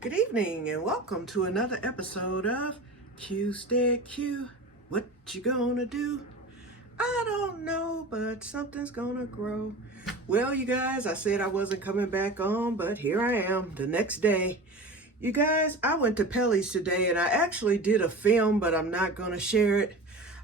Good evening and welcome to another episode of Que-stead-Que. What you gonna do? I don't know, but something's gonna grow. Well, you guys, I said I wasn't coming back on, but here I am the next day. You guys, I went to Pelly's today and I actually did a film, but I'm not gonna share it.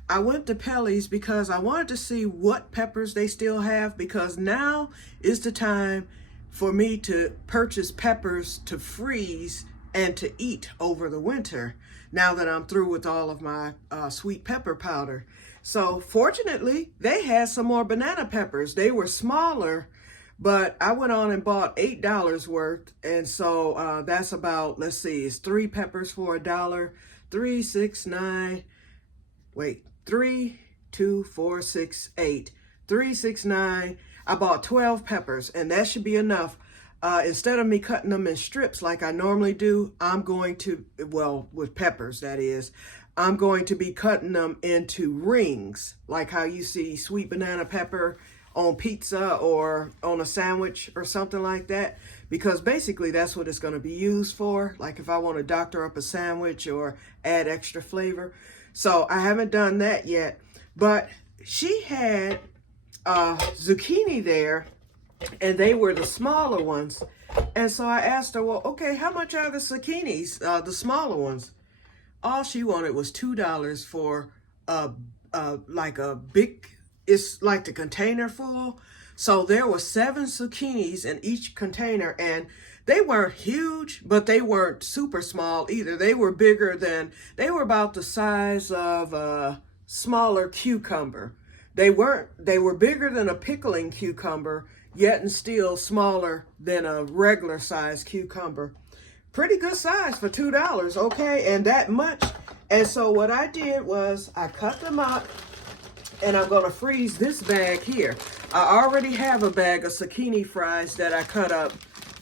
I went to Pelly's because I wanted to see what peppers they still have, because now is the time for me to purchase peppers to freeze and to eat over the winter, now that I'm through with all of my sweet pepper powder. So fortunately, they had some more banana peppers. They were smaller, but I went on and bought $8 worth. And so that's about, let's see, it's 3 peppers for $1. 3, 6, 9, wait, 3, 2, 4, 6, 8. 3, 6, 9. I bought 12 peppers, and that should be enough. Instead of me cutting them in strips like I normally do, I'm going to, well, with peppers, that is, I'm going to be cutting them into rings, like how you see sweet banana pepper on pizza or on a sandwich or something like that, because basically that's what it's going to be used for, like if I want to doctor up a sandwich or add extra flavor. So I haven't done that yet, but she had zucchini there, and they were the smaller ones. And so I asked her, well, okay, how much are the zucchinis, the smaller ones? All she wanted was $2 for like a big, it's like the container full. So there were 7 zucchinis in each container, and they weren't huge, but they weren't super small either. They were bigger than, they were about the size of a smaller cucumber. They were bigger than a pickling cucumber, yet and still smaller than a regular size cucumber. Pretty good size for $2, okay, and that much. And so what I did was I cut them up, and I'm gonna freeze this bag here. I already have a bag of zucchini fries that I cut up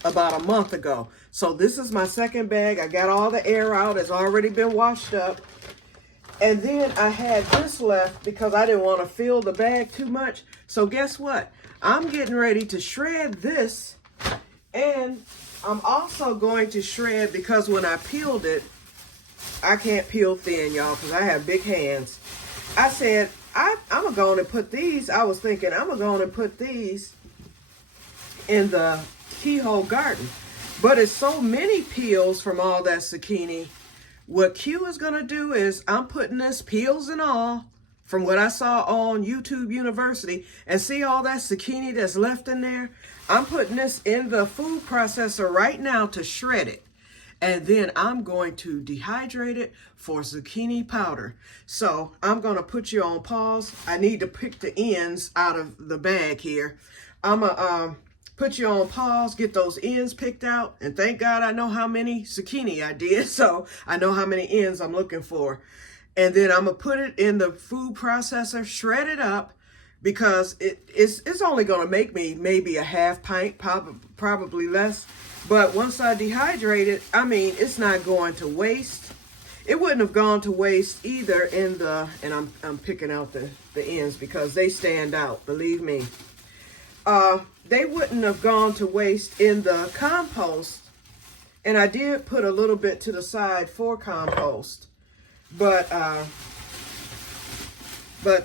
about a month ago. So this is my second bag. I got all the air out. It's already been washed up. And then I had this left because I didn't want to fill the bag too much. So guess what? I'm getting ready to shred this. And I'm also going to shred, because when I peeled it, I can't peel thin, y'all, because I have big hands. I said, I'm going to go and put these. I was thinking, I'm going to go and put these in the keyhole garden. But it's so many peels from all that zucchini. What Q is going to do is I'm putting this, peels and all, from what I saw on YouTube University, and see all that zucchini that's left in there? I'm putting this in the food processor right now to shred it. And then I'm going to dehydrate it for zucchini powder. So I'm going to put you on pause. I need to pick the ends out of the bag here. I'm going to put you on pause, get those ends picked out, and thank God I know how many zucchini I did, so I know how many ends I'm looking for. And then I'm gonna put it in the food processor, shred it up, because it's only gonna make me maybe a half pint, probably less. But once I dehydrate it, I mean, it's not going to waste. It wouldn't have gone to waste either in the, and I'm picking out the ends because they stand out, believe me. They wouldn't have gone to waste in the compost. And I did put a little bit to the side for compost. But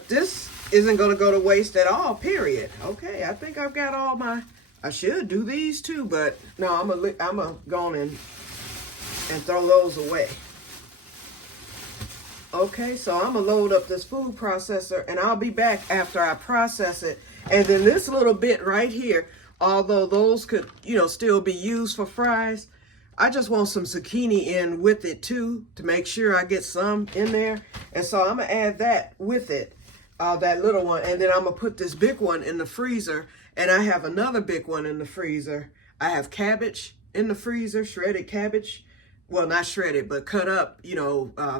this isn't going to go to waste at all, period. Okay, I think I've got all my, I should do these too, but no, I'm gonna go on and throw those away. Okay, so I'm gonna load up this food processor, and I'll be back after I process it. And then this little bit right here, although those could, still be used for fries, I just want some zucchini in with it too, to make sure I get some in there. And so I'm gonna add that with it, that little one. And then I'm gonna put this big one in the freezer, and I have another big one in the freezer. I have cabbage in the freezer, shredded cabbage. Well, not shredded, but cut up,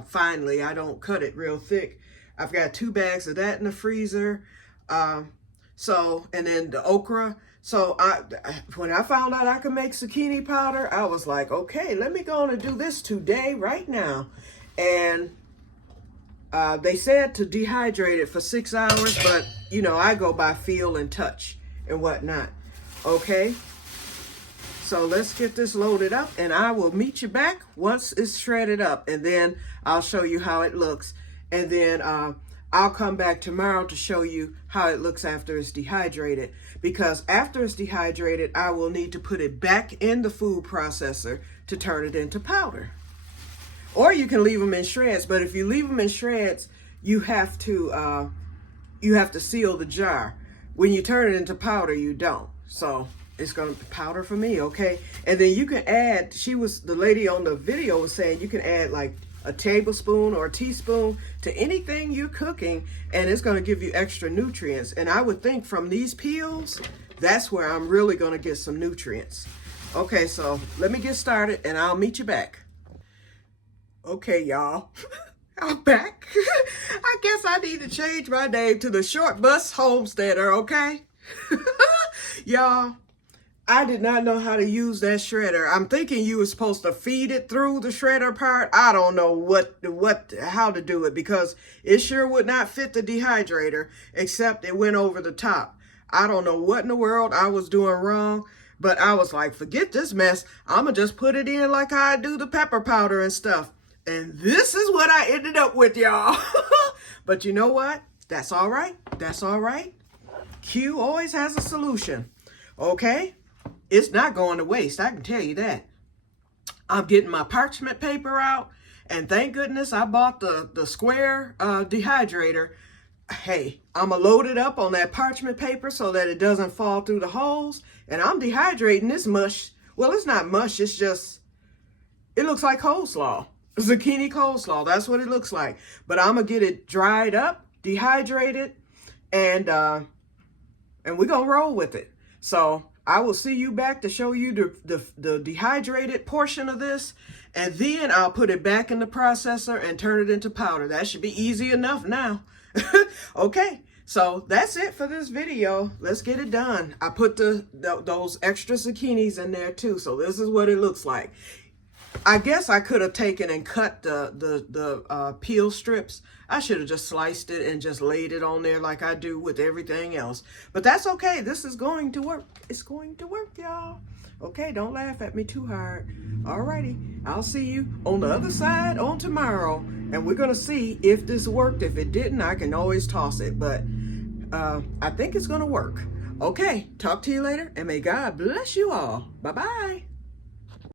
finely. I don't cut it real thick. I've got 2 bags of that in the freezer. And then the okra. So when I found out I could make zucchini powder, I was like, okay, let me go on and do this today, right now. And they said to dehydrate it for 6 hours, but I go by feel and touch and whatnot. Okay. So let's get this loaded up, and I will meet you back once it's shredded up, and then I'll show you how it looks. And then I'll come back tomorrow to show you how it looks after it's dehydrated, because after it's dehydrated, I will need to put it back in the food processor to turn it into powder. Or you can leave them in shreds, but if you leave them in shreds, you have to seal the jar. When you turn it into powder, you don't. So it's gonna be powder for me, okay? And then you can add, the lady on the video was saying you can add like a tablespoon or a teaspoon to anything you're cooking, and it's gonna give you extra nutrients. And I would think from these peels, that's where I'm really gonna get some nutrients. Okay, so let me get started and I'll meet you back. Okay, y'all, I'm back. I guess I need to change my name to the Short Bus Homesteader, okay? Y'all, I did not know how to use that shredder. I'm thinking you were supposed to feed it through the shredder part. I don't know how to do it, because it sure would not fit the dehydrator, except it went over the top. I don't know what in the world I was doing wrong, but I was like, forget this mess. I'm gonna just put it in like I do the pepper powder and stuff. And this is what I ended up with, y'all. But you know what? That's all right. That's all right. Que always has a solution, okay? It's not going to waste, I can tell you that. I'm getting my parchment paper out, and thank goodness I bought the square dehydrator. Hey, I'm going to load it up on that parchment paper so that it doesn't fall through the holes, and I'm dehydrating this mush. Well, it's not mush, it's just, it looks like coleslaw. Zucchini coleslaw, that's what it looks like. But I'm going to get it dried up, dehydrated, and we're going to roll with it. So I will see you back to show you the dehydrated portion of this, and then I'll put it back in the processor and turn it into powder. That should be easy enough now. Okay, so that's it for this video. Let's get it done. I put those extra zucchinis in there too, so this is what it looks like. I guess I could have taken and cut the peel strips. I should have just sliced it and just laid it on there like I do with everything else. But that's okay. This is going to work. It's going to work, y'all. Okay, don't laugh at me too hard. Alrighty, I'll see you on the other side on tomorrow. And we're going to see if this worked. If it didn't, I can always toss it. But I think it's going to work. Okay, talk to you later. And may God bless you all. Bye-bye.